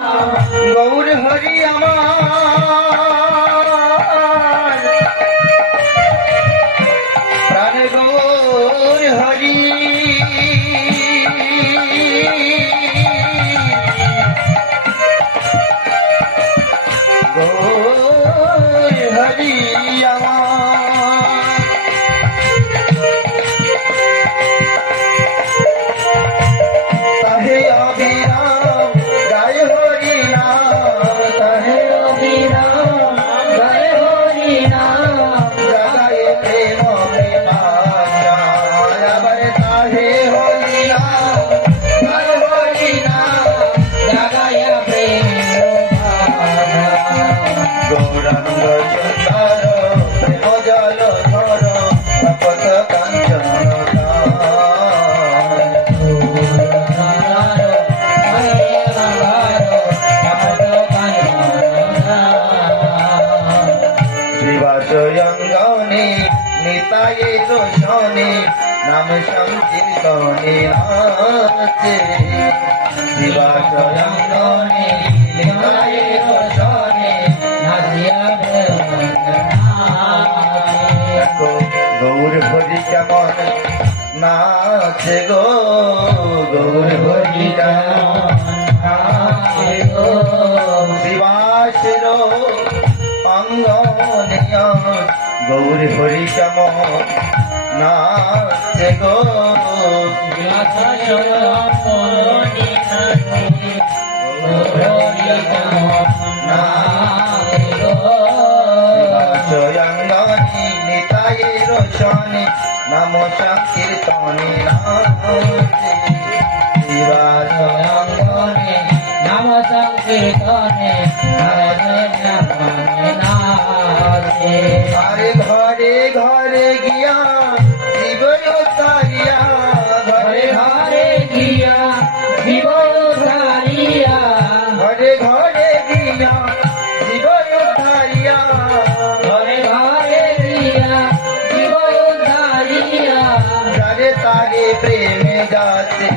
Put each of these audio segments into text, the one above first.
গৌর হরি আমার প্রাণ গৌর হরি গৌর হরি নিতায়ে রোশনে নাম সংকীর্তনে আছে শিবাচরণে নিতায়ে রোশনে নাচিয়া গৌর হরি কেমন নাচে গো গৌর হরি নাচে গো শিবাশের অঙ্গনে গৌর হরি কেমন নাচে গো নিতায়ে রোশনে নাম সংকীর্তনে নাচে শিবাঙ্গনে নাম সংকীর্তনে নাচে আরে ঘরে ঘরে গিয়া জীব তারিয়া ঘরে ঘরে গিয়া জীব তারিয়া ঘরে ঘরে গিয়া জীব তারিয়া ঘরে ঘরে গিয়া জীব তারিয়া যারে তারে প্রেমে যাচ্ছে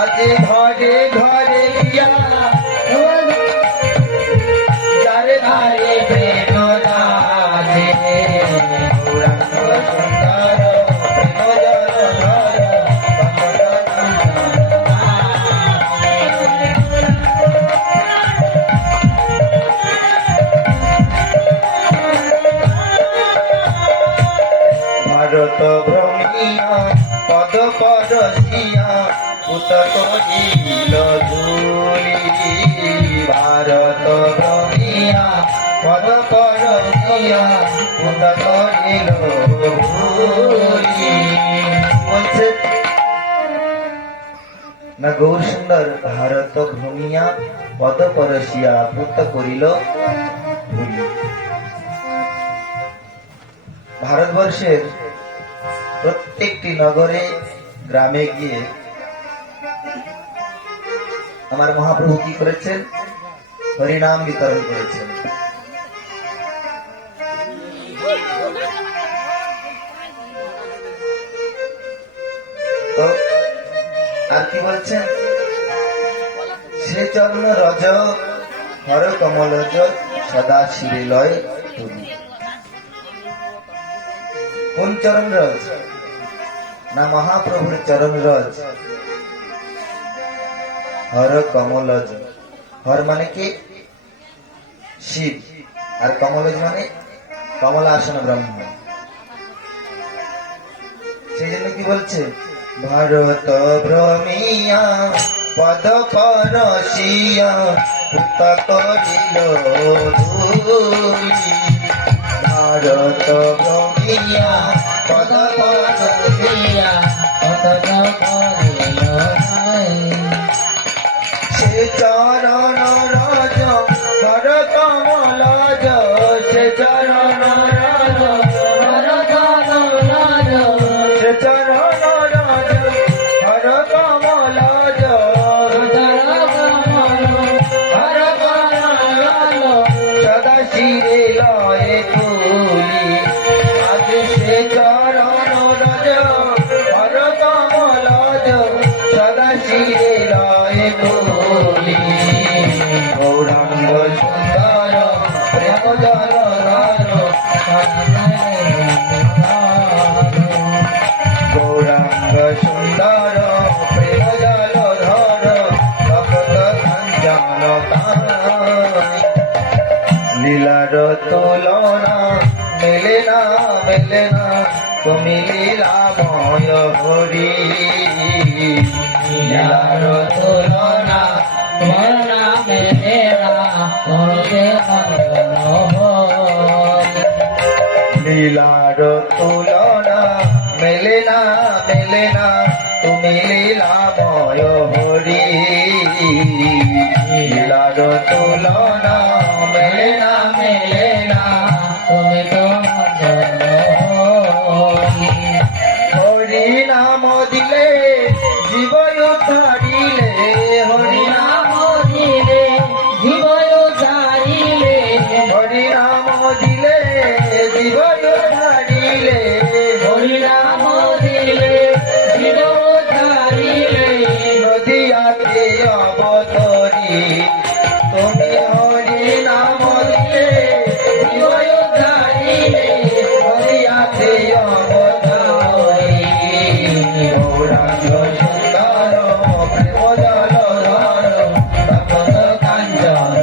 আজ ঘরে ঘরে গিয়া যারে তারে প্রেম ভারত ভ্রমিয়া পদ পরশিয়া পুত করিল ধূলি ভারত ভ্রমিয়া পদ পরশিয়া পুত করিল ধূলি বলছে না গৌর সুন্দর ভারত ভ্রমিয়া পদ পরশিয়া পুত করিল ধূলি। ভারতবর্ষের প্রত্যেকটি নগরে গ্রামে গিয়ে আমার মহাপ্রভু কি করেছেন? হরিনাম বিতরণ করেছেন। তো আর কি বলছেন? সে চরণ রজ হর কমলজ সদা শিরে লয় তুমি। কোন চরণ রজ? না মহাপ্রভুর চরণ রজ হর কমলজ। হর মানে কি? শিব। আর কমলজ মানে কমলাসন ব্রহ্ম। সেই জন্য কি বলছে? ভারত ভ্রমিয়া পদ পরশিয়া পুত করিল ধূলি ভারত ভ্রমিয়া পদ পরশিয়া পুত করিল সে চরণ রজ হর কমলজ সে চরণ রজ হর কমলজ সে চরণ রজ হর কমলজ হর কমলজ সদা শিরে লয় তুলি আজ সে চরণ রজ হর কমলজ সদা শিরে লয় তুলি সুন্দর প্রেম জল ধর তপত কাঞ্চন লীলার তুলনা মেলে না তুমি লীলাময় হরি লীলার তুলনা মরনা মেলেরা তোকে লীলার তুলনা মেলে না তুমি লীলাময় হরি লীলার তুলনা মেলে না তুমি তো হরি নাম দিলে জীব উদ্ধারিলে হরি নাম দিলে জীবয় জারিলে হরি নাম দিলে জীব উদ্ধারিলে হরিনাম দিলে জীব জারিলে নদিয়াতে অবতরী তুমি হরি নাম দিলে জীবয় জারিলে নদিয়াতে অবতরী গৌরাঙ্গ সুন্দর প্রেম জল ধর তপত কাঞ্চন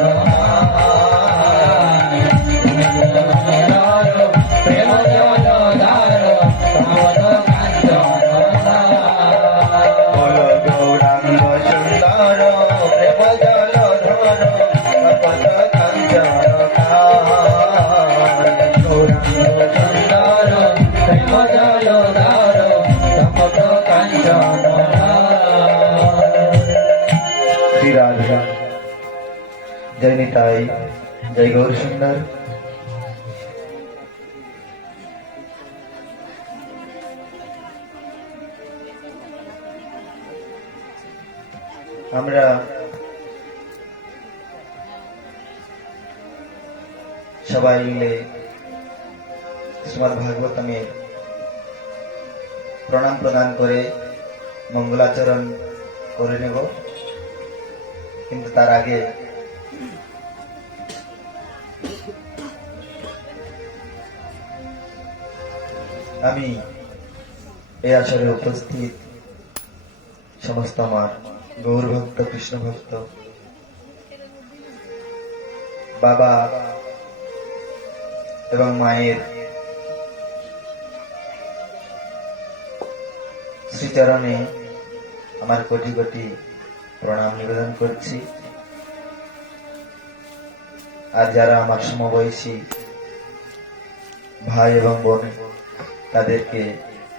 প্রেম জল ধার তমদ বল গৌরাঙ্গ সুন্দর প্রেম জল ধর তপত কাঞ্চন গৌরাঙ্গ সুন্দর প্রেম জল ধর তপত কাঞ্চন শ্রী রাধা জয় নিতাই জয় গৌর সুন্দর। আমরা সবাই মিলে শ্রীমদ্ ভাগবতমের প্রণাম প্রদান করে মঙ্গলাচরণ করে নেব, কিন্তু তার আগে আমি এই আসরে উপস্থিত সমস্ত আমার গৌর ভক্ত কৃষ্ণ ভক্ত বাবা এবং মায়ের শ্রীচরণে আমার কোটি কোটি প্রণাম নিবেদন করছি। আর যারা আমার সমবয়সী ভাই এবং বোন, তাদেরকে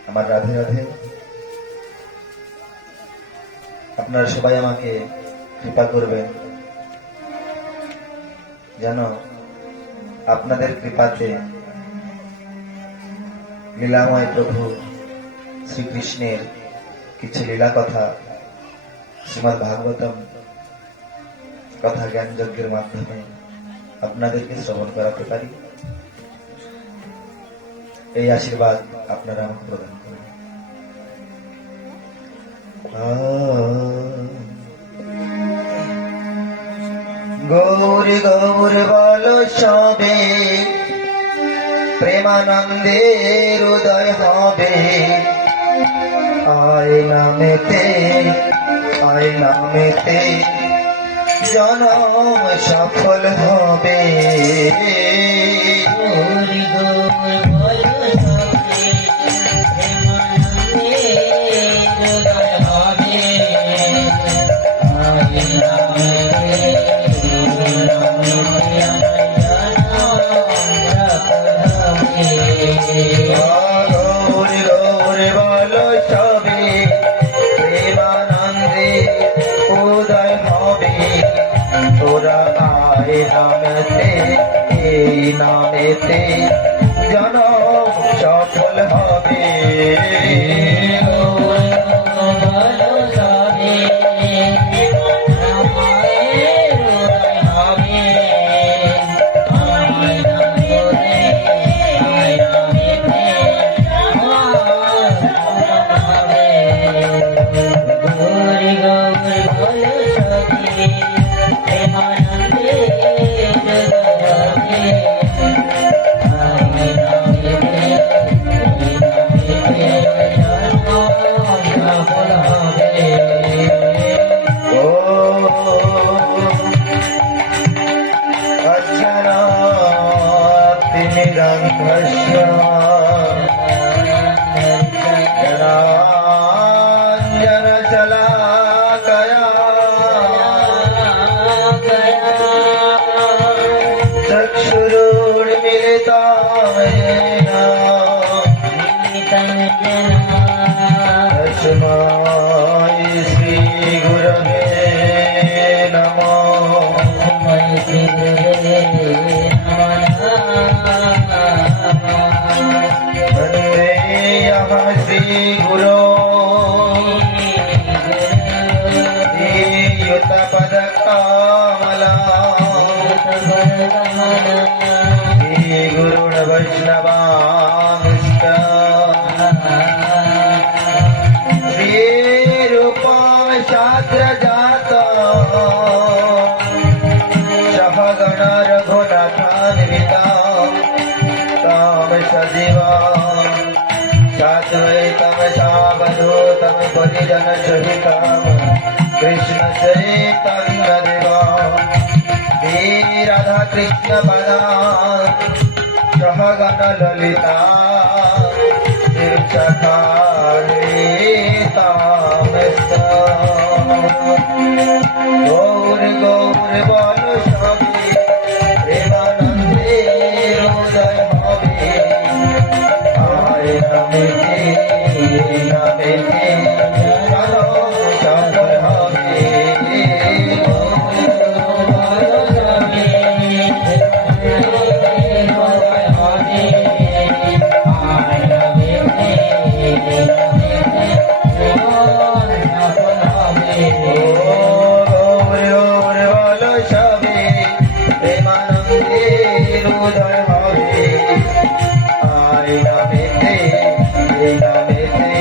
আমার রাধে রাধে। আপনারা সবাই আমাকে কৃপা করবেন যেন আপনাদের কৃপাতে লীলাময় প্রভু শ্রীকৃষ্ণের কিছু লীলা কথা শ্রীমদ্ ভাগবতম কথা জ্ঞান যজ্ঞের মাধ্যমে আপনাদেরকে শ্রবণ করাতে পারি। এই আশীর্বাদ আপনারা আমাকে প্রদান করেন। গৌরী গৌর বল সবে প্রেমানন্দে হৃদয় হবে, আয় নামেতে জনম সফল হবে। গৌরী গৌর বল সবে প্রেমানন্দে হৃদয় হবে, আয় গৌরী গৌর বল সবে প্রেমানন্দে উদয় হবে, তোরা আয় নামেতে এই নামেতে জনম সফল হবে। Thank you. श्री गुरुण वैष्णवांश्च श्री रूपं शास्त्रजात सहगण रघुनाथान्विता तां सजीवा साद्वैतं सावधूतं परिजन सहितं कृष्ण चैतन्य देवा श्री राधा कृष्ण बना सहगण ललिता गौर गौर बाल स्वामी प्रेमानंदे हृदय भावे आय नमिते नमिते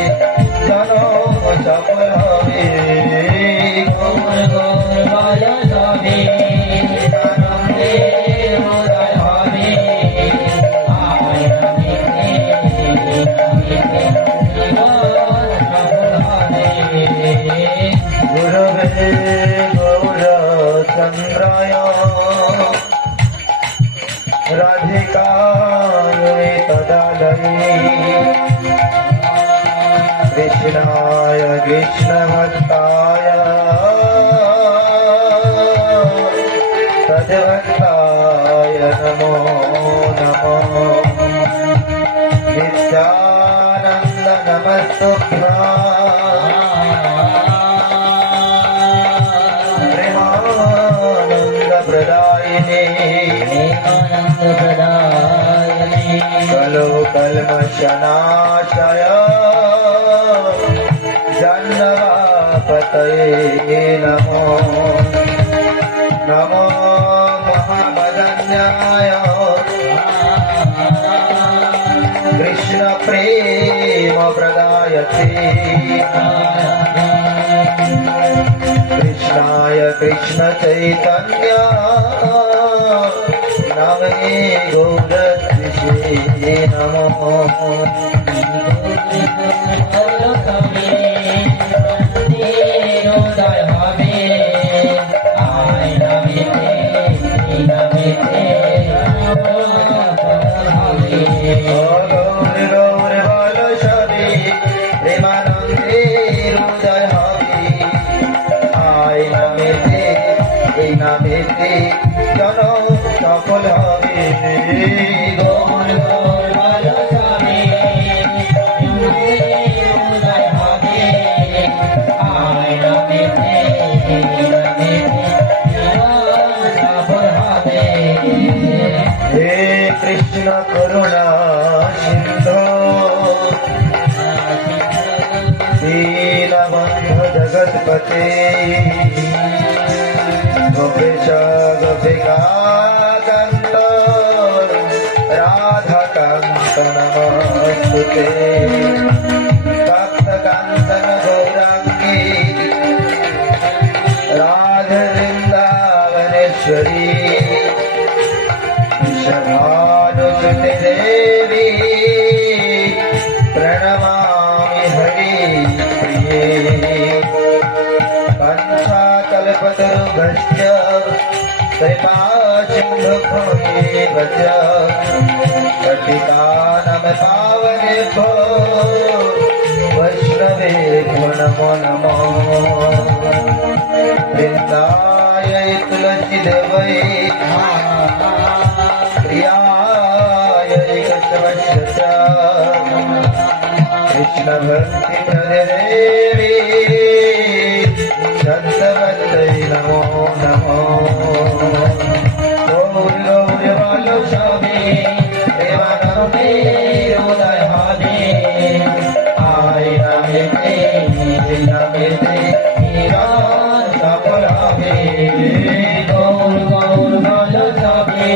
जनो शंकर हवे राधिकाय तदालये कृष्णाय कृष्णभक्ताय तद्भक्ताय नमो नमः नित्यानन्द नमस्तुभ्यं प्रेमानन्द प्रदायिने कलो कल्मषनाशय जन्मवापतये नमो नमो महामदन्याय कृष्ण प्रेम प्रदायते कृष्णाय कृष्ण चैतन्य नामने गौरत्रिषे नमो गौर गौर बाल सभी प्रेमानंदे हृदय हरि आय नमेते जनो सफल हवे गौर गौर बाल सभी हृदय हरि आय नमेते सफल हवे हे कृष्ण करुणा सिंधु दीनबंधु जगतपते गोपेश गोपिका कांत राधाकांत नमस्तुते भक्तकांचन गौरांगी राधे वृंदावनेश्वरी भानुसुते देवी प्रणमामि हरि प्रिये पंचाकल्पतरुभ्यश्च कृपा सिन्धुभ्येव च पतितानां पावनेभ्यो वैष्णवेभ्यो नमो नमः वृन्दाय तुलसीदेवै प्रियाय केशवस्य कृष्ण भक्ति देवी शतवत्यै नमो नमो गौर गौर बाल स्वामी प्रेमानंदे हृदय हरि आय नमेते सफल हवे गौर गौर बाल स्वामी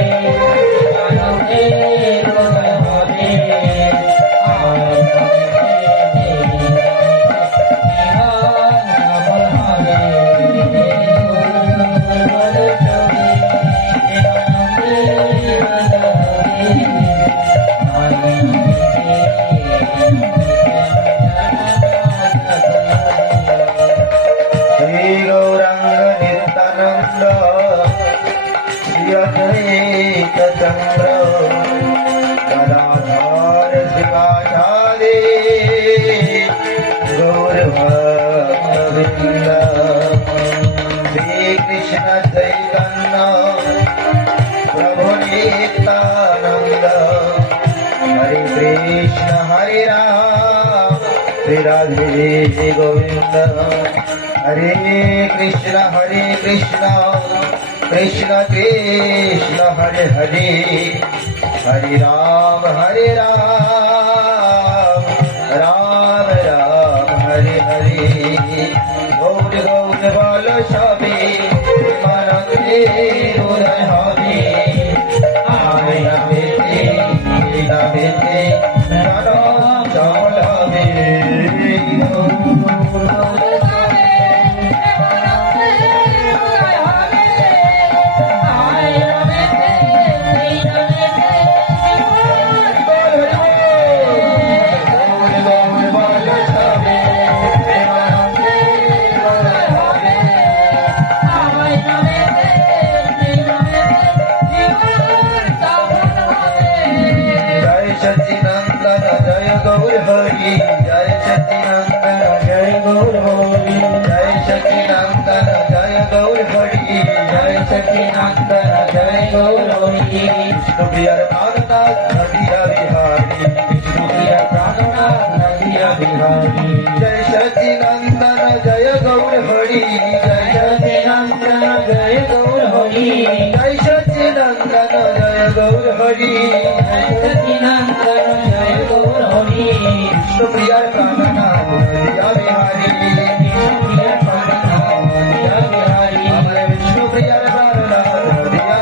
चंद्र गदाधर शिवाचार्य गौरभक्तवृंद श्री कृष्ण चैतन्य प्रभु नित्यानंद हरे कृष्ण हरे राम श्री राधे गोविंद हरे कृष्ण कृष्ण कृष्ण हरे हरे हरे राम राम राम हरे हरे गौर गौर बोलो सभी मानंदे उदय हबे आय नमेते नमेते नरो चलबे सच्चिदानंद जय गौर हरि जय सच्चिदानंद जय गौर हरि जय सच्चिदानंद जय गौर हरि जय सच्चिदानंद जय गौर हरि विष्णु प्रियर प्राणनाथ नदिया बिहारी विष्णु प्रियर प्राणनाथ नदिया बिहारी जय सच्चिदानंद जय गौर हरि जय सच्चिदानंद जय गौर हरि जय सच्चिदानंद जय गौर हरि विष्णु प्रिया प्राणनाथ नदिया बिहारी हमारे विष्णु प्रिया प्राणनाथ नदिया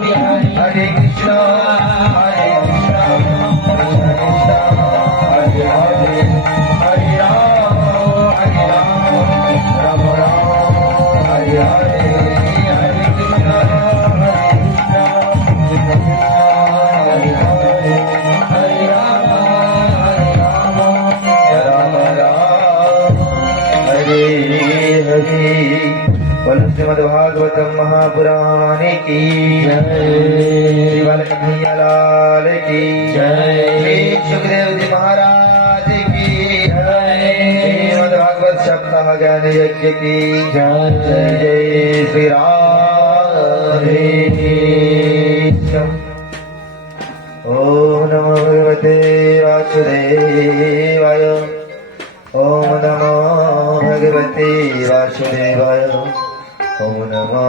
बिहारी हरे कृष्ण हरे कृष्ण कृष्ण कृष्ण हरे हरे हरे राम राम राम हरे हरे हरे कृष्ण श्रीमद्भागवतम महापुराणे की जय बालकन्हैया लाल की जय श्री सुखदेव जी महाराज की जय श्रीमद्भागवत सप्ताह ज्ञान यज्ञ की जय जय श्री राधे ओम नमो भगवते वासुदेवाय ओम नमो भगवते वासुदेवाय ओम नमो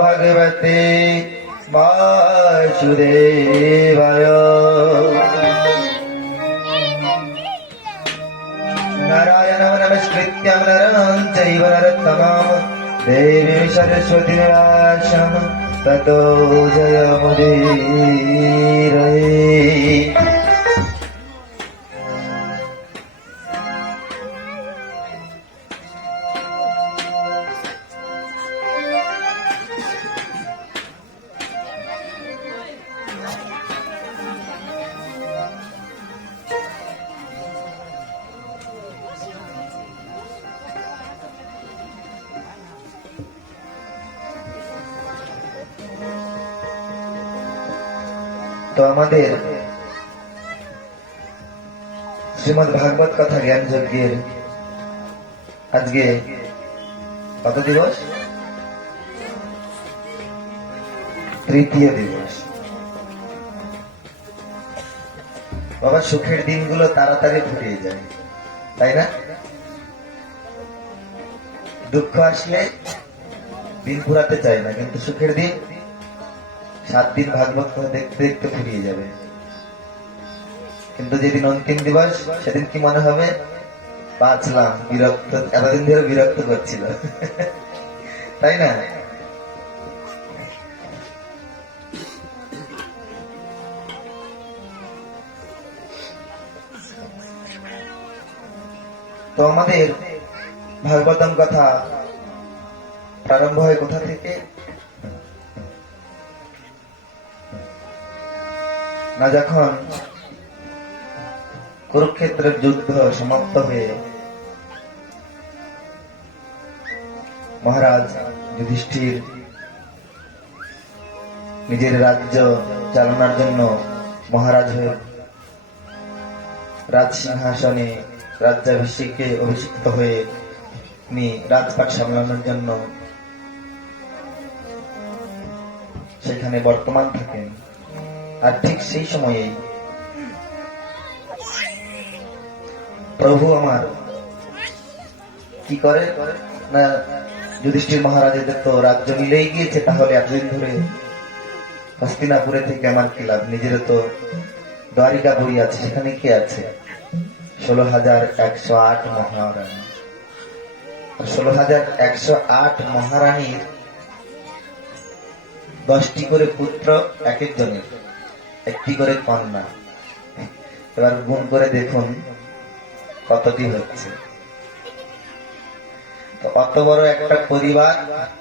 भगवते वासुदेवाय नारायणं नमस्कृत्य नरं चैव नरोत्तमं देवीं सरस्वतीं व्यासं ततो जयमुदीरये তো আমাদের শ্রীমদ্ ভাগবত কথা জ্ঞান যজ্ঞের আজকে কত দিবস? তৃতীয় দিবস। বাবা, সুখের দিনগুলো তাড়াতাড়ি ফুরিয়ে যায়, তাই না? দুঃখ আসলে দিন ফুরাতে চায় না, কিন্তু সুখের দিন 7 দিন ভাগবত দেখতে দেখতে ফুরিয়ে যাবে। কিন্তু যেদিন অন্তিম দিবস, সেদিন কি মনে হবে? বাঁচলাম, বিরক্ত, এতদিন ধরে বিরক্ত করছিল, তাই না? তো আমাদের ভাগবতম কথা প্রারম্ভ হয় কোথা থেকে? না, যখন কুরুক্ষেত্রের যুদ্ধ সমাপ্ত হয়ে মহারাজ যুধিষ্ঠির নিজের রাজ্য চালানোর জন্য মহারাজ হয়ে রাজ সিংহাসনে রাজ্যাভিষেকে অভিষিক্ত হয়ে তিনি রাজপাট সামলানোর জন্য সেখানে বর্তমান থাকেন। আর ঠিক সেই সময়ে প্রভু আমার কি করে না, যুধিষ্ঠির মহারাজের তো রাজ্য মিলেই গিয়েছে, তাহলে এতদিন ধরে হস্তিনাপুরে থেকে আমার কি লাভ? নিজের তো দ্বারিকাপুরী আছে, সেখানে কে আছে? 16,108 মহারানী। 16,108 মহারানীর 10টি করে পুত্র, এক একজনের একটি করে কন্যা। এবার গুণ করে দেখুন কতটি হচ্ছে। তো অত বড় একটা পরিবার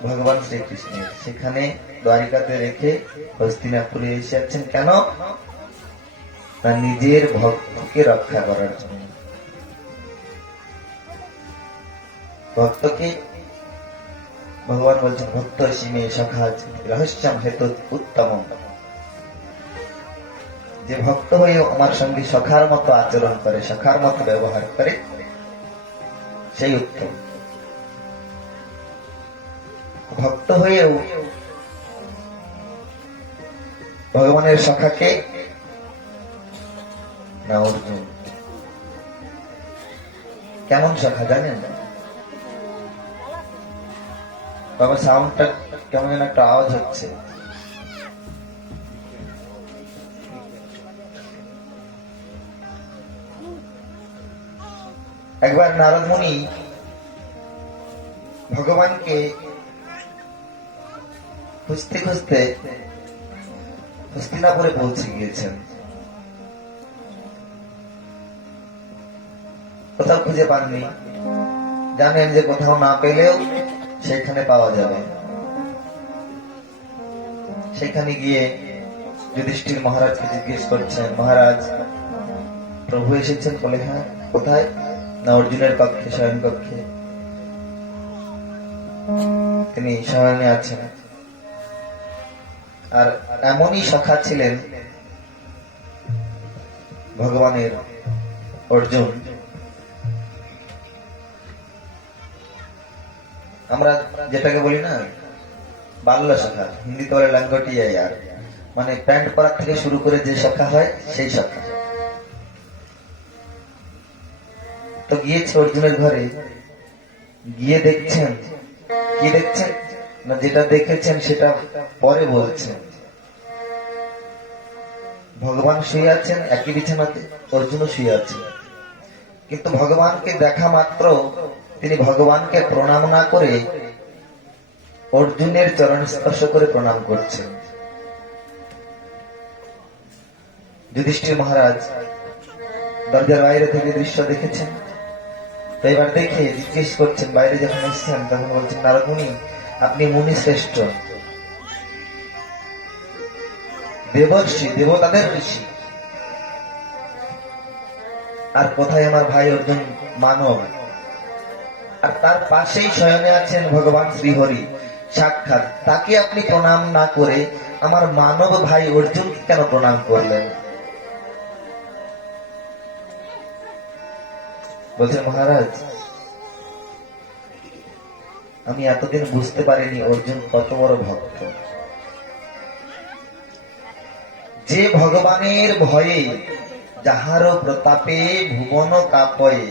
ভগবান শ্রীকৃষ্ণের সেখানে দ্বারিকাতে রেখে হস্তিনাপুরে এসেছেন কেন? না নিজের ভক্তকে রক্ষা করার জন্য। ভক্তকে ভগবান বলছেন ভক্ত সীমে সখাজ রহস্যম হেতু উত্তম, যে ভক্ত হয়ে আমার সঙ্গে সখার মতো আচরণ করে, সখার মতো ব্যবহার করে, সেই উত্তম। ভক্ত হয়েও ভগবানের সখাকে না অর্জুন কেমন সখা জানেন? বাবা সাউন্ডটা কেমন যেন একটা আওয়াজ হচ্ছে। একবার নারদ মুনি ভগবানকে খুঁজতে খুঁজতে হস্তিনাপুরে পৌঁছে গিয়েছেন। কোথাও খুঁজে পাননি, জানেন যে কোথাও না পেলেও সেখানে পাওয়া যাবে। সেখানে গিয়ে যুধিষ্ঠির মহারাজকে জিজ্ঞেস করছেন, মহারাজ প্রভু এসেছেন? বলে হ্যাঁ। কোথায়? না অর্জুনের কক্ষে, শয়ন কক্ষে তিনি শয়নে আছেন। আর এমনই সখা ছিলেন ভগবানের অর্জুন। আমরা যেটাকে বলি না বাল্য সখা, হিন্দিতে বলে লাঙ্গটিয়া, আর মানে প্যান্ট পরার থেকে শুরু করে যে সখা হয় সেই সখা। তো গিয়েছে অর্জুনের ঘরে, গিয়ে দেখছেন, কি দেখছেন না যেটা দেখেছেন সেটা পরে বলছেন। ভগবান শুয়ে আছেন একই বিছানাতে, অর্জুনও শুয়ে আছেন, কিন্তু ভগবানকে দেখা মাত্র তিনি ভগবানকে প্রণাম না করে অর্জুনের চরণ স্পর্শ করে প্রণাম করছেন। যুধিষ্ঠির মহারাজ দরজার বাইরে থেকে দৃশ্য দেখেছেন। তো এবার দেখে জিজ্ঞেস করছেন, বাইরে যখন এসেছেন তখন বলছেন, নারদ মুনি আপনি মুনি শ্রেষ্ঠ, দেবর্ষি, দেবতাদের ঋষি, আর কোথায় আমার ভাই অর্জুন মানব, আর তার পাশেই শয়নে আছেন ভগবান শ্রীহরি সাক্ষাৎ, তাকে আপনি প্রণাম না করে আমার মানব ভাই অর্জুনকে কেন প্রণাম করলেন? বলছেন মহারাজ আমি এতদিন বুঝতে পারিনি অর্জুন কত বড় ভক্ত, যে ভগবানের ভয়ে যাহারও প্রতাপে ভুবন কাঁপয়ে,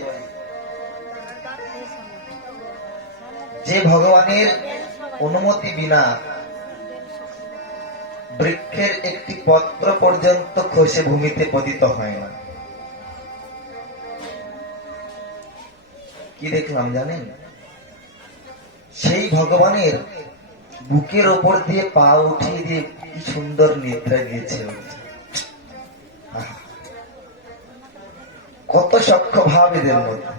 যে ভগবানের অনুমতি বিনা বৃক্ষের একটি পত্র পর্যন্ত খসে ভূমিতে পতিত হয় না। কি দেখলাম জানেন? সেই ভগবানের বুকের ওপর দিয়ে পা উঠিয়ে দিয়ে কি সুন্দর নিদ্রা গিয়েছে। কত সখ্য ভাব এদের মধ্যে,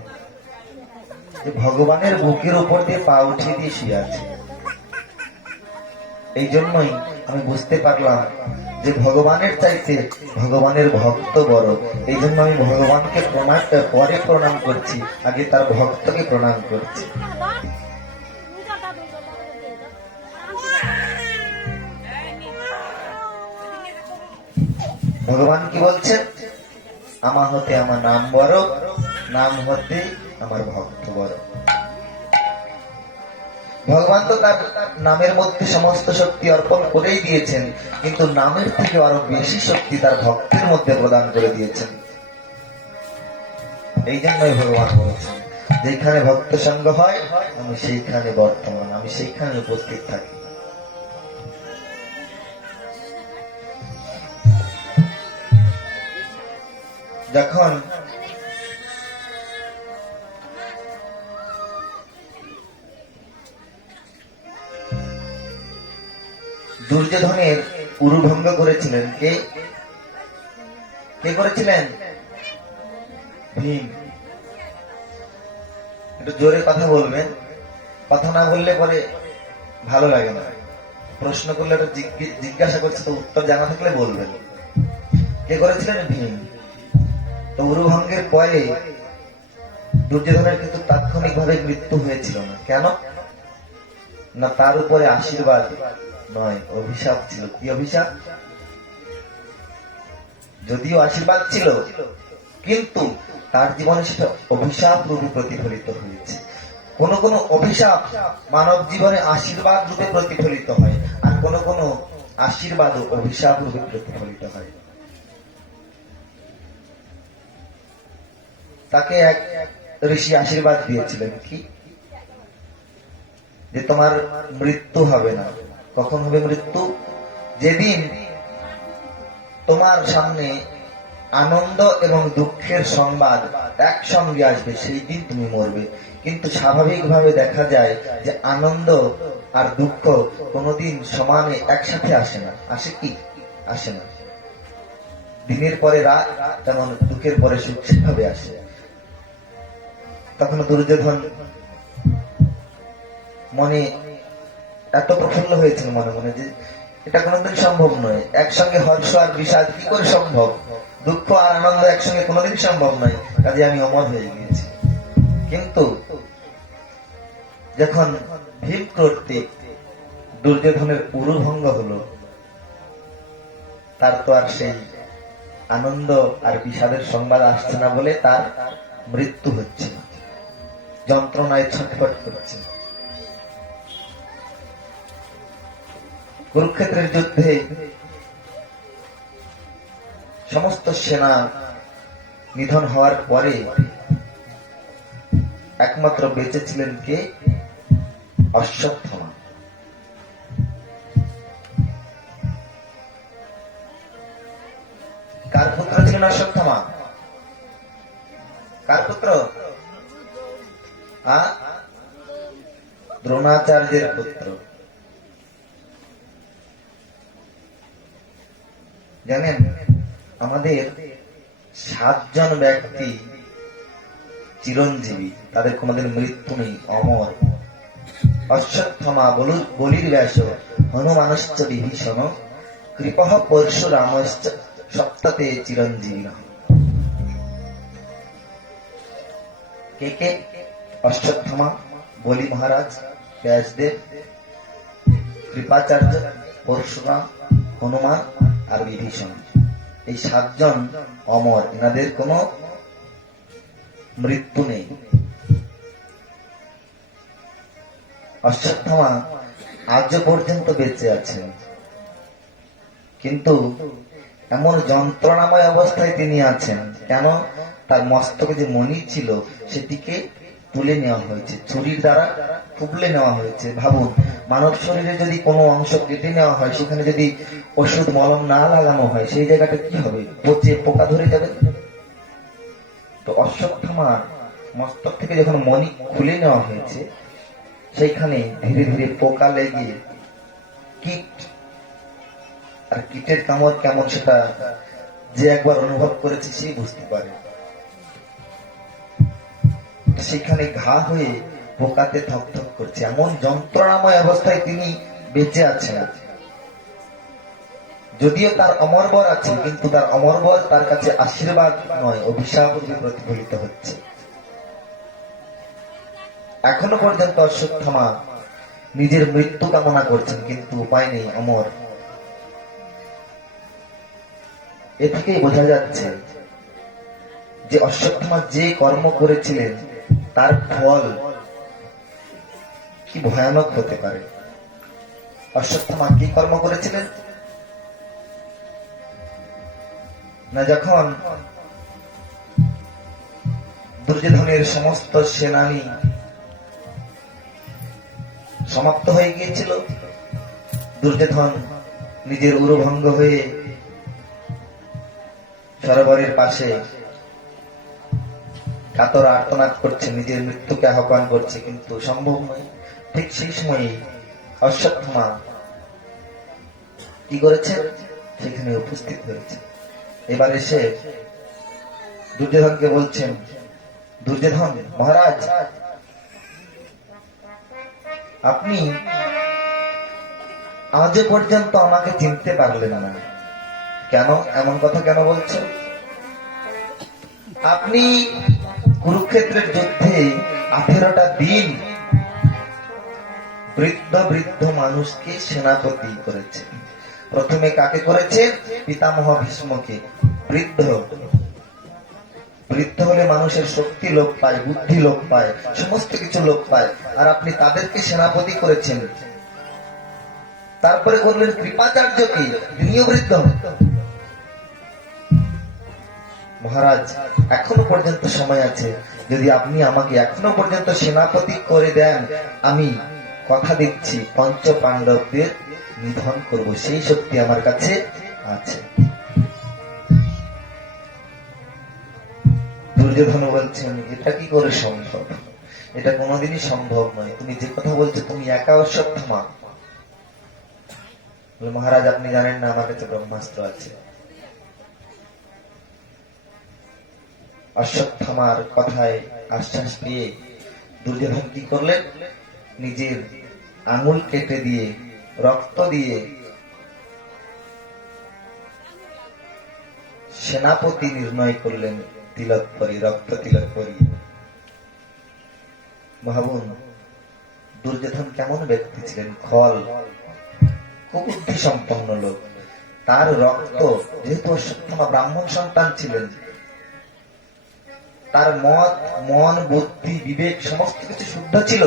যে ভগবানের বুকের উপর দিয়ে পা উঠিয়ে দিয়ে শুয়ে আছে। এই জন্যই আমি বুঝতে পারলাম যে ভগবানের চাইতে ভগবানের ভক্ত বড়। এই জন্য আমি ভগবানকে পরে প্রণাম করছি, আগে তার ভক্তকে প্রণাম করছি। ভগবান কি বলছেন? আমার হতে আমার নাম বড়, নাম হতে আমার ভক্ত বড়। ভগবান তো তার নামের মধ্যে সমস্ত শক্তি অর্পণ করেই দিয়েছেন, কিন্তু নামের থেকে আরো বেশি শক্তি তার ভক্তের মধ্যে প্রদান করে দিয়েছেন। এই জন্যই ভগবান বলেছেন, যেখানে ভক্ত সঙ্গ হয় আমি সেইখানে বর্তমান, আমি সেইখানে উপস্থিত থাকি। যখন দুর্যোধনের উরুভঙ্গ করেছিলেন কে? কে করেছিলেন? ভীম। একটু জোরে কথা বলবেন, কথা না বললে পরে ভালো লাগে না। প্রশ্ন করলে একটু জিজ্ঞাসা করছে, তো উত্তর জানা থাকলে বলবেন। কে করেছিলেন? ভীম। তো উরুভঙ্গের পরে দুর্যোধনের কিন্তু তাৎক্ষণিকভাবে মৃত্যু হয়েছিল না। কেন না? তার উপরে আশীর্বাদ নয়, অভিশাপ ছিল। কি অভিশাপ? যদিও আশীর্বাদ ছিল, কিন্তু তার জীবনে সেটা অভিশাপ রূপে প্রতিফলিত হয়েছে। কোন কোন অভিশাপ মানব জীবনে আশীর্বাদ রূপে প্রতিফলিত হয়, আর কোন কোন আশীর্বাদ ও অভিশাপ রূপে প্রতিফলিত হয়। তাকে এক ঋষি আশীর্বাদ দিয়েছিলেন কি? যে তোমার মৃত্যু হবে না। কখন হবে মৃত্যু? যেদিন তোমার সামনে আনন্দ এবং দুঃখের সংবাদ একসঙ্গে আসবে, সেই দিন তুমি মরবে। কিন্তু স্বাভাবিকভাবে দেখা যায় যে আনন্দ আর দুঃখ কোনোদিন সমানে একসাথে আসে না। আসে কি? আসে না। দিনের পরে রাত, তেমন দুঃখের পরে সুখ সেভাবে আসে। তখন দুর্যোধন মনে এত প্রফুল্ল হয়েছিল মনে মনে, যে এটা কোনোদিন সম্ভব নয়। একসঙ্গে হর্ষ আর বিষাদ কি করে সম্ভব? দুঃখ আর আনন্দ একসঙ্গে কোনোদিন সম্ভব নয়। কাজে আমি অমর হয়ে গিয়েছি। কিন্তু যখন ভীম কর্তৃক দুর্যোধনের উরুভঙ্গ হলো, তার তো আর সেই আনন্দ আর বিষাদের সংবাদ আসছে না বলে তার মৃত্যু হচ্ছে না, যন্ত্রণায় ছটফট করছে। কুরুক্ষেত্রের যুদ্ধে সমস্ত সেনা নিধন হওয়ার পরে একমাত্র বেঁচে ছিলেন কে? অশ্বত্থামা। কার পুত্র ছিলেন অশ্বত্থামা? কার পুত্র? দ্রোণাচার্যের পুত্র। জানেন, আমাদের 7 জন ব্যক্তি চিরঞ্জীবী, তাদের কোনদিন মৃত্যু নেই, অমর। অশ্বত্থামা, বলির ব্যাস, হনুমানশ্চ বিভীষণ, কৃপঃ পরশুরামশ্চ সপ্ততে চিরঞ্জীবী। কে কে? অশ্বত্থামা, বলি মহারাজ, ব্যাসদেব, কৃপাচার্য, পরশুরাম, হনুমান আর বিভীষণ। এই 7 জন অমর, এনাদের কোনো মৃত্যু নেই। অশ্বত্থামা আজ পর্যন্ত বেঁচে আছেন, কিন্তু এমন যন্ত্রণাময় অবস্থায় তিনি আছেন। কেন? তার মস্তকে যে মণি ছিল সেটিকে তুলে নেওয়া হয়েছে, ছুরির দ্বারা তুলে নেওয়া হয়েছে। ভাবুন, মানব শরীরে যদি কোনো অংশ কেটে নেওয়া হয়, সেখানে যদি ওষুধ মলম না লাগানো হয়, সেই জায়গাটা কি হবে? পচে পোকা ধরে যাবে। তো অশ্বত্থামার মস্তক থেকে যখন মণি খুলে নেওয়া হয়েছে, সেইখানে ধীরে ধীরে পোকা লেগে কীট, আর কীটের কামড় কেমন সেটা যে একবার অনুভব করেছে সেই বুঝতে পারে। সেখানে ঘা হয়ে পোকাতে থকথক করছে। এমন যন্ত্রণাময় অবস্থায় তিনি বেঁচে আছেন। যদিও তার অমরবর আছে, কিন্তু তার অমরবর তার কাছে আশীর্বাদ নয়, অভিশাপ রূপে প্রতিফলিত হচ্ছে। এখনো পর্যন্ত অশ্বত্থামা নিজের মৃত্যু কামনা করছেন, কিন্তু উপায় নেই, অমর। এ থেকেই বোঝা যাচ্ছে যে অশ্বত্থামা যে কর্ম করেছিলেন তার ফল কি ভয়ানক হতে পারে। অশ্বত্থামা কি কর্ম করেছিলেন না, যখন দুর্যোধনের সমস্ত সেনানী সমাপ্ত হয়ে গিয়েছিল, দুর্যোধন নিজের উরুভঙ্গ হয়ে সরোবরের পাশে কাতর আর্তনাদ করছে, নিজের মৃত্যুকে আহ্বান করছে, কিন্তু সম্ভব নয়। ঠিক সেই সময়ে অশ্বত্থামা কি করেছে, সেখানে উপস্থিত হয়েছে। এবার এসে দুর্যোধনকে বলছেন, দুর্যোধন মহারাজ, আপনি আজও পর্যন্ত আমাকে চিনতে পারলেন না, কেন এমন কথা কেন বলছেন? আপনি কুরুক্ষেত্রের যুদ্ধে 18টা দিন বৃদ্ধ বৃদ্ধ মানুষকে সেনাপতি করেছেন। প্রথমে কাকে করেছেন? পিতামহ ভীষ্মকে। বৃদ্ধ বৃদ্ধ হলে মানুষের শক্তি লোপ পায়, বুদ্ধি লোপ পায়, সমস্ত কিছু লোপ পায়, আর আপনি তাদেরকে সেনাপতি করেছেন। তারপরে করলেন কৃপাচার্যকে, তিনিও বৃদ্ধ। মহারাজ, এখনো পর্যন্ত সময় আছে, যদি আপনি আমাকে এখনো পর্যন্ত সেনাপতি করে দেন, আমি কথা দিচ্ছি পঞ্চ পাণ্ডবদের নিধন করব, সেই শক্তি আমার কাছে আছে। দুর্যোধন বলছেন, এটা কি করে সম্ভব? এটা কোনোদিনই সম্ভব নয়। তুমি যে কথা বলছো, তুমি একা অশ্বত্থামা? মহারাজ, আপনি জানেন না আমার কাছে ব্রহ্মাস্ত্র আছে। অশ্বত্থামার কথায় আশ্বাস পেয়ে দুর্যোধন কি করলেন? নিজের আঙুল কেটে দিয়ে, রক্ত দিয়ে সেনাপতি নির্ণয় করলেন, তিলক পরি, রক্ত তিলক পরি। ভাবুন দুর্যোধন কেমন ব্যক্তি ছিলেন, খল, কুবুদ্ধি সম্পন্ন লোক। তার রক্ত, যেহেতু অশ্বত্থামা ব্রাহ্মণ সন্তান ছিলেন, তার মত, মন, বুদ্ধি, বিবেক সমস্ত কিছু শুদ্ধ ছিল,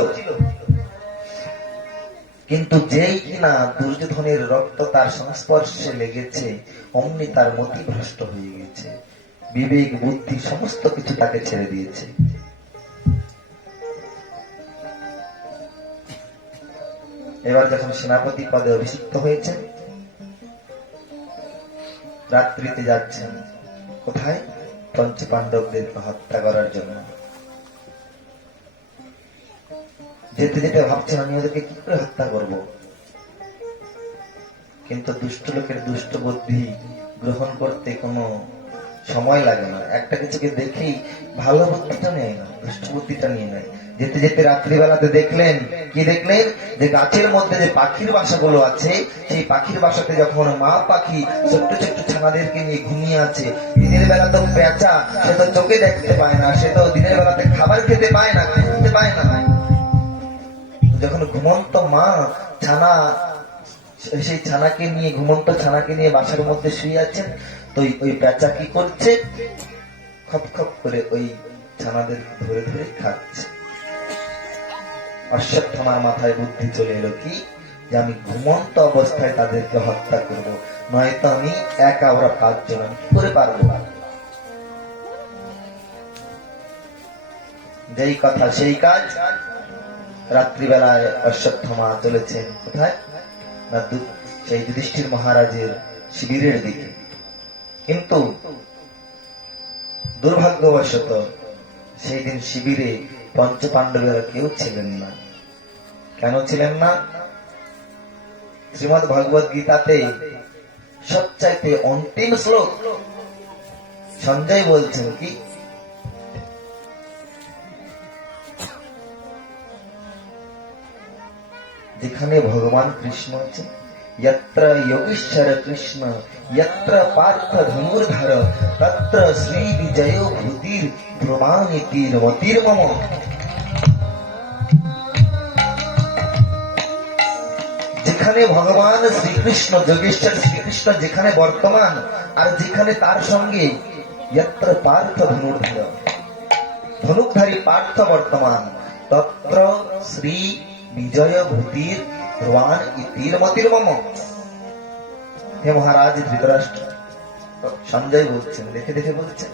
কিন্তু যেই কিনা দুর্যোধনের রক্ত তার সংস্পর্শে লেগেছে, অমনি তার মতি ভ্রষ্ট হয়ে গেছে, বিবেক, বুদ্ধি সমস্ত কিছু তাকে ছেড়ে দিয়েছে। এবার যখন সেনাপতি পদে অভিষিক্ত হয়েছেন, রাত্রিতে যাচ্ছেন কোথায়? পঞ্চ পাণ্ডবদের হত্যা করার জন্য। যেতে যেতে ভাবছেন, আমি ওদেরকে কি করে হত্যা করব, কিন্তু দুষ্ট লোকের দুষ্ট বুদ্ধি গ্রহণ করতে কোনো সময় লাগে না। একটা কিছুকে দেখেই ভালো বুদ্ধিটা নেয় না, দুষ্ট বুদ্ধিটা নিয়ে নেয়। যেতে যেতে রাত্রিবেলাতে দেখলেন, কি দেখলেন? যে গাছের মধ্যে যে পাখির বাসাগুলো আছে, সেই পাখির বাসাতে যখন মা পাখি ছোট্ট ছোট্ট ছানাদেরকে নিয়ে ঘুমিয়ে আছে। দিনের বেলা তো পেঁচা, সে তো চোখে দেখতে পায় না, সে তো দিনের বেলাতে খাবার খেতে পায় না, খেতে পায় না। যখন ঘুমন্ত মা ছানা, সেই ছানাকে নিয়ে, ঘুমন্ত ছানাকে নিয়ে বাসার মধ্যে শুয়ে আছেন, তো ওই পেঁচা কি করছে? খপ খপ করে ওই ছানাদের ধরে ধরে খাচ্ছে। অশ্বত্থামার মাথায় বুদ্ধি চলে এলো কি, যে আমি ঘুমন্ত অবস্থায় তাদেরকে হত্যা করব, নয়তো আমি একা, ওরা 5 জন, আমি কি করে পারবো? যেই কথা সেই কাজ। রাত্রিবেলায় অশ্বত্থামা চলেছেন কোথায়? না, সেই যুধিষ্ঠির মহারাজের শিবিরের দিকে। কিন্তু দুর্ভাগ্যবশত সেই দিন শিবিরে পঞ্চ পাণ্ডবেরা কেউ ছিলেন না। কেন ছিলেন না? শ্রীমদ্ ভগবত গীতাতে সবচাইতে অন্তিম শ্লোক সঞ্জয় বলছেন কি, যেখানে ভগবান কৃষ্ণ আছে, यत्र योगेश्वर कृष्ण यत्र पार्थ धनुर्धर तत्र श्री विजयो भूतिर प्रमाणितिर मतिर मम। যেখানে যেখানে ভগবান শ্রীকৃষ্ণ যোগেশ্বর শ্রীকৃষ্ণ যেখানে বর্তমান, আর যেখানে তার সঙ্গে যত্র পার্থ ধনুর্ধর, ধনুকধারী পার্থ বর্তমান, তত্র শ্রী বিজয় ভূতির ধ্রুবান ইতির মতির মম। হে মহারাজ ধৃতরাষ্ট্র, সঞ্জয় বলছেন, দেখে দেখে বলছেন,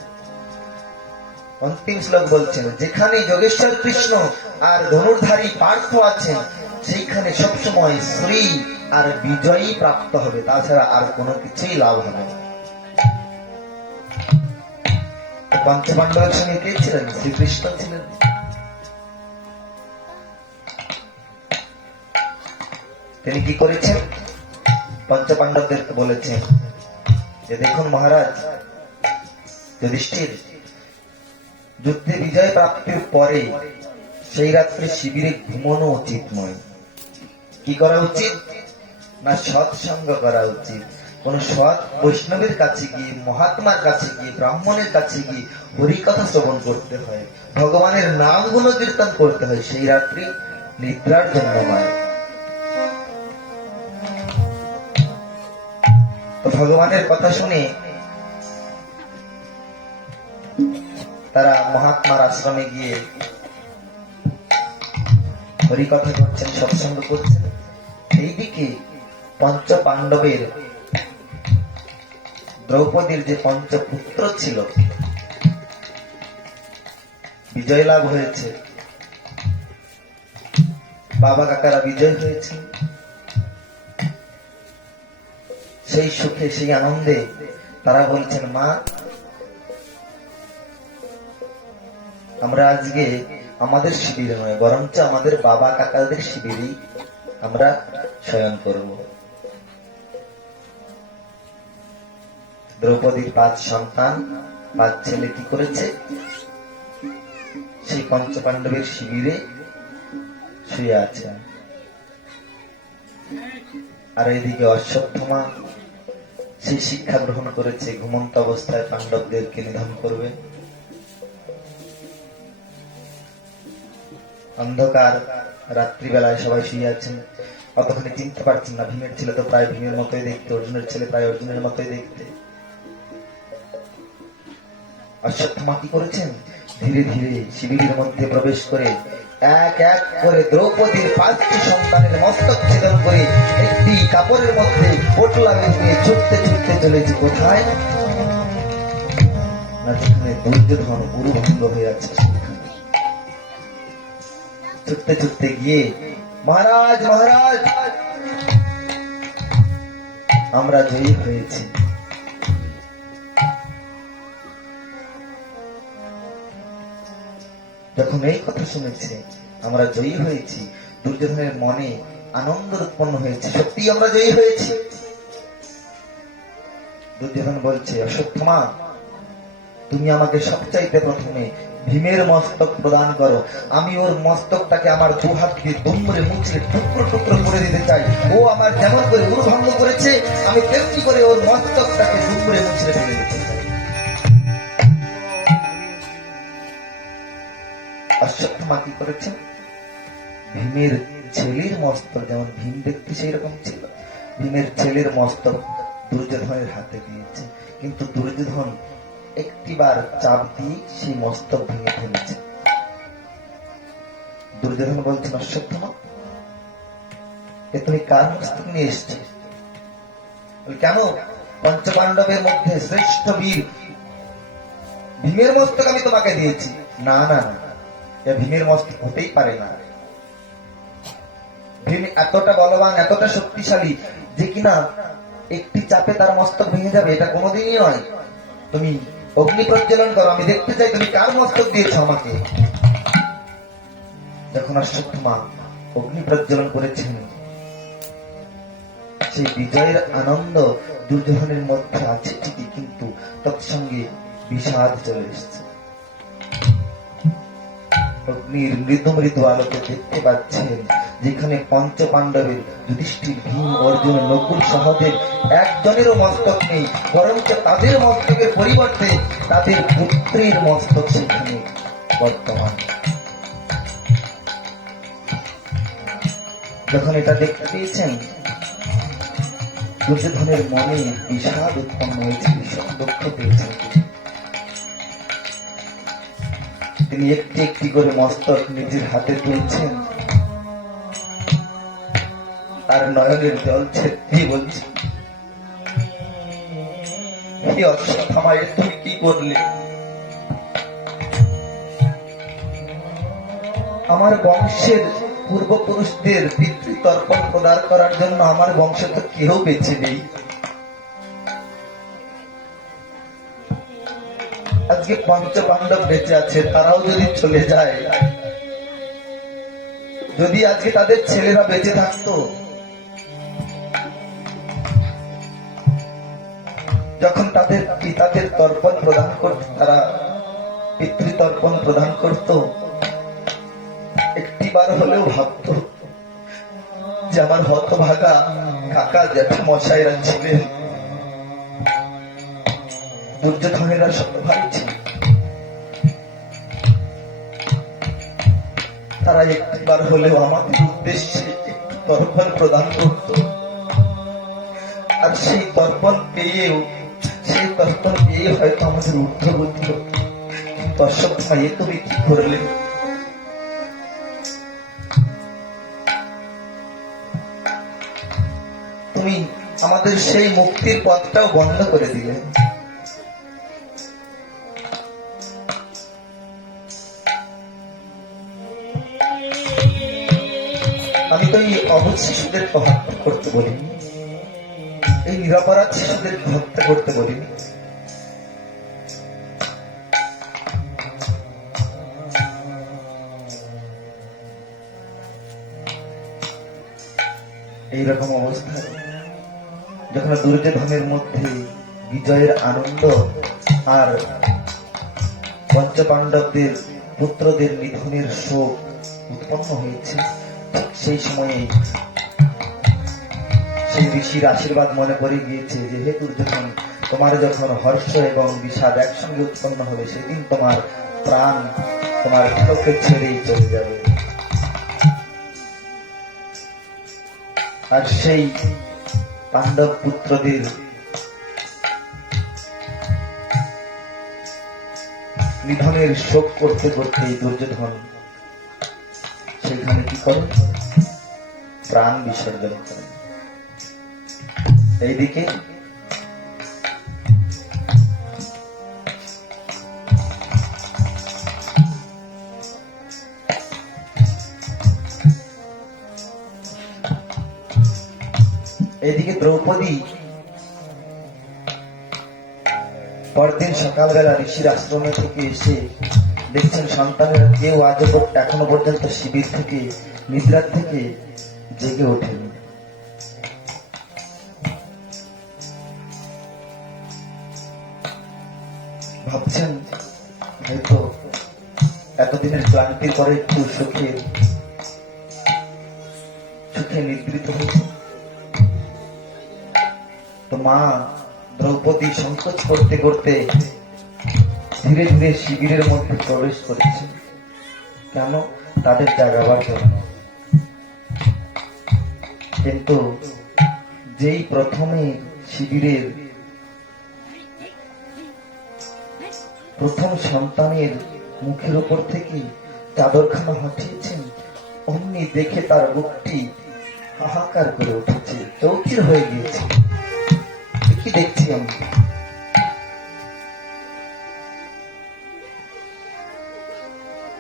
অন্তিম শ্লোক বলছেন, যেখানে যোগেশ্বর কৃষ্ণ আর ধনুর্ধারী পার্থ আছেন সেইখানে সবসময় শ্রী আর বিজয়ী প্রাপ্ত হবে, তাছাড়া আর কোনো কিছুই লাভ হবে না। পঞ্চপাণ্ডবের সঙ্গে কে ছিলেন? শ্রীকৃষ্ণ ছিলেন। তিনি কি করেছেন? পঞ্চপাণ্ডবদেরকে বলেছেন যে দেখুন মহারাজ যুধিষ্ঠির, যুদ্ধে বিজয় প্রাপ্তির পরে সেই রাত্রে শিবিরে ঘুমানো উচিত নয়। কি করা উচিত? না সৎসঙ্গ করা উচিত। কোন সৎ বৈষ্ণবের কাছে গিয়ে, মহাত্মার কাছে গিয়ে, ব্রাহ্মণের কাছে গিয়ে হরিকথা শ্রবণ করতে হয়, ভগবানের নাম গুণ কীর্তন করতে হয়, সেই রাত্রি নিদ্রার জন্য নয়। তো ভগবানের কথা শুনে তারা মহাত্মার আশ্রমে গিয়ে হরিকথা করছেন, সৎসঙ্গ করছেন। এইদিকে পঞ্চ পাণ্ডবের দ্রৌপদীর যে পঞ্চপুত্র ছিল, বিজয় লাভ হয়েছে, বাবা কাকারা বিজয় হয়েছে, সেই সুখে সেই আনন্দে তারা বলছেন, মা আমরা আজকে আমাদের শিবিরে নয়, বরঞ্চ আমাদের বাবা কাকাদের শিবিরেই আমরা শয়ন করব। দ্রৌপদীর 5 সন্তান, 5 ছেলে কি করেছে? সেই পঞ্চপাণ্ডবের শিবিরে শুয়ে আছে। আর এদিকে অশ্বত্থামা সেই শিক্ষা গ্রহণ করেছে, ঘুমন্ত অবস্থায় পাণ্ডবদেরকে নিধন করবে। অন্ধকার রাত্রিবেলায় সবাই শুয়ে আছেন, অতখানি চিনতে পারছেন না। ভীমের ছেলে তো প্রায় ভীমের মতোই দেখতে, অর্জুনের ছেলে প্রায় অর্জুনের মতোই দেখতে। অশ্বত্থামা কি করেছেন? ধীরে ধীরে শিবিরের মধ্যে প্রবেশ করে এক এক করে দ্রৌপদীর 5টি সন্তানের মস্তক ছেদন করে একটি কাপড়ের মধ্যে পোটলা বেঁধে ছুটতে ছুটতে চলেছে। কোথায়? না যেখানে দুর্যোধন গুরু ভঙ্গ হয়ে আছে সেখানে ছুটতে ছুটতে গিয়ে, মহারাজ মহারাজ আমরা জয়ী হয়েছি। যখন এই কথা শুনেছে, আমরা জয়ী হয়েছি, দুর্যোধনের মনে আনন্দ উৎপন্ন হয়েছে, সত্যি আমরা জয়ী হয়েছি। দুর্যোধন বলছে, অশ্বত্থামা তুমি আমাকে সবচাইতে প্রথমে ভীমের মস্তক প্রদান করো, আমি ওর মস্তকটাকে আমার 2 হাত দিয়ে দুমড়ে মুচড়ে টুকরো টুকরো করে দিতে চাই। ও আমার যেমন করে গুরু ভঙ্গ করেছে, আমি তেমনি করে ওর মস্তকটাকে দুমড়ে মুচড়ে ফেলে দিতে চাই। অশ্বত্থামা কি করেছেন? ভীমের ছেলের মস্তক, যেমন ভীম দেখতে সেই রকম ছিল, ভীমের ছেলের মস্তক দুর্যোধনের হাতে দিয়েছে। কিন্তু দুর্যোধন একটিবার চাপ দিয়ে সেই মস্তক ভেঙে ফেলেছে। দুর্যোধন বলছেন, অশ্বত্থামা এ তুমি কার মস্তক নিয়ে এসছো? কেন? পঞ্চপাণ্ডবের মধ্যে শ্রেষ্ঠ বীর ভীমের মস্তক আমি তোমাকে দিয়েছি। না না না, ভীমের মস্তক হতেই পারে না। ভীম এতটা বলবান, এতটা শক্তিশালী যে কিনা একটি চাপে তার মস্তক ভেঙে যাবে, এটা কোনোদিনই নয়। তুমি অগ্নি প্রজ্বলন করো, আমি দেখতে চাই তুমি কার মস্তক দিয়েছ আমাকে। যখন অশ্বত্থামা অগ্নি প্রজ্বলন করেছেন, সেই বিজয়ের আনন্দ দুর্যোধনের মধ্যে আছে ঠিকই, কিন্তু তৎসঙ্গে বিষাদ চলে এসছে। অগ্নির মৃদু মৃদু আলোকে দেখতে পাচ্ছেন যেখানে পঞ্চ পাণ্ডবের যুধিষ্ঠির, ভীম, অর্জুন, নকুল, সহদেব একজনেরও মস্তক নেই, বরঞ্চ তাদের মস্তকের পরিবর্তে তাদের পুত্রের মস্তক সেখানে বর্তমান। যখন এটা দেখতে পেয়েছেন, দুর্যোধনের মনে বিষাদ উৎপন্ন হয়েছে, ভীষণ দুঃখ পেয়েছেন। তিনি একটি একটি করে মস্তক নিজের হাতে তুলছেন আর নয়নের জল ছেড়ে বলছেন, হে অশ্বত্থামা, তুমি কি করলে? আমার বংশের পূর্বপুরুষদের পিতৃতর্পণ প্রদান করার জন্য আমার বংশে তো কেউ বেঁচে নেই। আজকে পঞ্চ পাণ্ডব বেঁচে আছে, তারাও যদি চলে যায়, যদি আজকে তাদের ছেলেরা বেঁচে থাকতো, যখন তাদের পিতাদের তর্পণ প্রদান করত, তারা পিতৃতর্পণ প্রদান করত, একটিবার হলেও ভাবত যে আমার হতভাগা কাকা জ্যাঠা মশাইরা ছিলেন, দুর্যোধনেরা শতভাই ছিল, তারা একটিবার হলেও আমাদের উদ্দেশ্যে একটু তর্পণ প্রদান করত। আর সেই তর্পণ পেয়ে হয়তো আমাদের ঊর্ধ্বগতি হতো। কিন্তু অশ্বত্থামা, এ তুমি কি করলে? তুমি আমাদের সেই মুক্তির পথটাও বন্ধ করে দিলে। আমি তো এই অবধ শিশুদেরকে হত্যা করতে বলিনি, এই নিরপরাধ শিশুদেরকে হত্যা করতে বলিনি। এইরকম অবস্থায় যখন দুর্যোধনের মধ্যে বিজয়ের আনন্দ আর পঞ্চপাণ্ডবদের পুত্রদের নিধনের শোক উৎপন্ন হয়েছে, সেই সময়ে সেই ঋষির আশীর্বাদ মনে পড়ে গিয়েছে যে হে দুর্যোধন, তোমার যখন হর্ষ এবং বিষাদ একসঙ্গে উৎপন্ন হবে, সেদিন তোমার প্রাণ তোমার দেহকে ছেড়েই চলে যাবে। আর সেই পাণ্ডব পুত্রদের নিধনের শোক করতে করতে দুর্যোধন সেখানে কি করেন? প্রাণ বিসর্জন করেন। এইদিকে দ্রৌপদী পরদিন সকালবেলা ঋষির আশ্রমে থেকে এসে দেখছেন সন্তানের কেউ এখনো পর্যন্ত শিবির থেকে নিদ্রার থেকে জেগে ওঠেনি। ভাবছেন হয়তো এতদিনের ক্লান্তির পরে একটু সুখে নিদ্রিত হয়েছে। তো মা দ্রৌপদী সংকোচ করতে করতে ধীরে ধীরে শিবিরের মধ্যে প্রবেশ করেছে। কেন? তাদের জাগাবার জন্য। কিন্তু যেই প্রথমে শিবিরের প্রথম সন্তানের মুখের উপর থেকে চাদরখানা হটিয়েছেন, অমনি দেখে তার বুকটি হাহাকার করে উঠেছে, চৌকির হয়ে গিয়েছে। কি দেখছি আমি?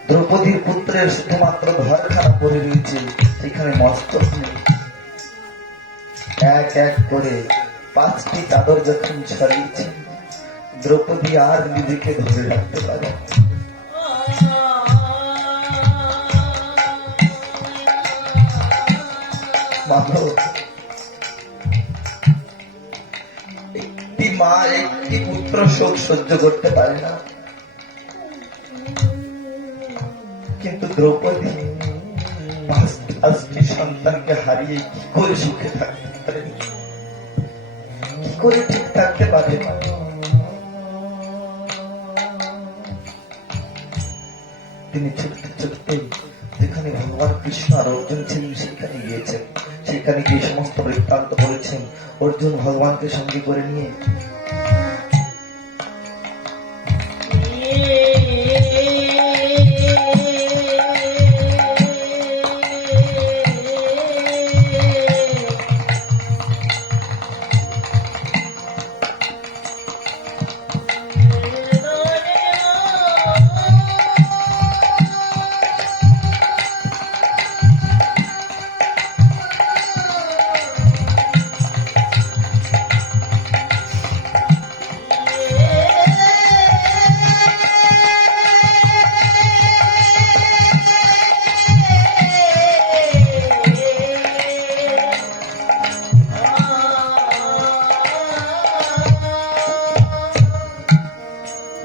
দ্রৌপদীর পুত্রের শুধুমাত্র ঘরখানা পড়ে রয়েছে, সেখানে মস্তক নেই। এক এক করে 5টি চাদর যখন ছড়িয়েছে, দ্রৌপদী আর নিজেকে ধরে রাখতে পারে। একটি মা একটি পুত্র শোক সহ্য করতে পারে না, কিন্তু দ্রৌপদী 5টি সন্তানকে হারিয়ে কি করে সুখে থাকতে পারে, কি করে ঠিক থাকতে পারে? তিনি ছুটতে ছুটতে যেখানে ভগবান কৃষ্ণ আর অর্জুন ছিলেন সেখানে গিয়েছেন। সেখানে গিয়ে সমস্ত বৃত্তান্ত বলেছেন। অর্জুন ভগবানকে সঙ্গে করে নিয়ে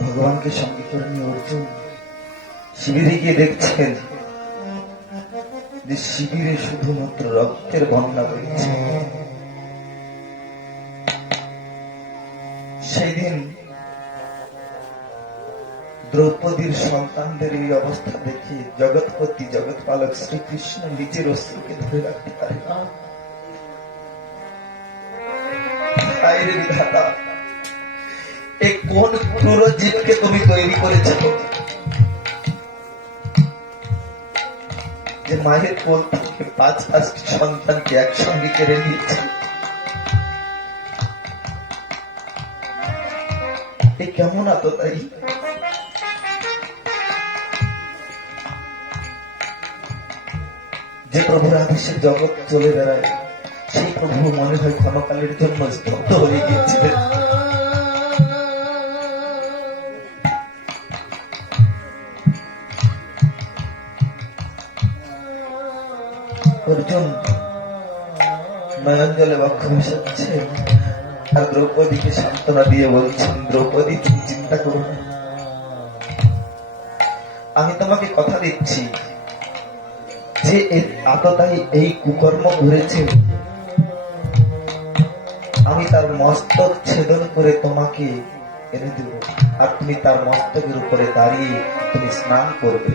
ভগবানকে সঙ্গে করে নিয়ে অর্জুন শিবিরে গিয়ে দেখছেন যে শিবিরে শুধুমাত্র রক্তের বন্যা বইছে। সেই দিন দ্রৌপদীর সন্তানদের এই অবস্থা দেখে জগৎপতি জগৎপালক শ্রীকৃষ্ণ নিজের অস্ত্রকে ধরে রাখতে পারে না। হায় রে বিধাতা, এই কোন ক্রূর জীবকে তুমি তৈরি করেছ যে মায়ের কোল থেকে 5 সন্তানকে একসঙ্গে কেড়ে নিয়েছে? এ কেমন আততাই? যে প্রভুর আদেশে জগৎ চলে বেড়ায় সেই প্রভু মনে হয় ক্ষণকালের জন্য স্তব্ধ হয়ে গিয়েছিলেন। অর্জুন নয়ন জলে বক্ষ মিশাচ্ছে আর দ্রৌপদীকে সান্ত্বনা দিয়ে বলছেন, দ্রৌপদী তুমি চিন্তা করো না, আমি তোমাকে কথা দিচ্ছি যে আততাই এই কুকর্ম করেছে আমি তার মস্তক ছেদন করে তোমাকে এনে দেব, আর তুমি তার মস্তকের উপরে দাঁড়িয়ে তুমি স্নান করবে।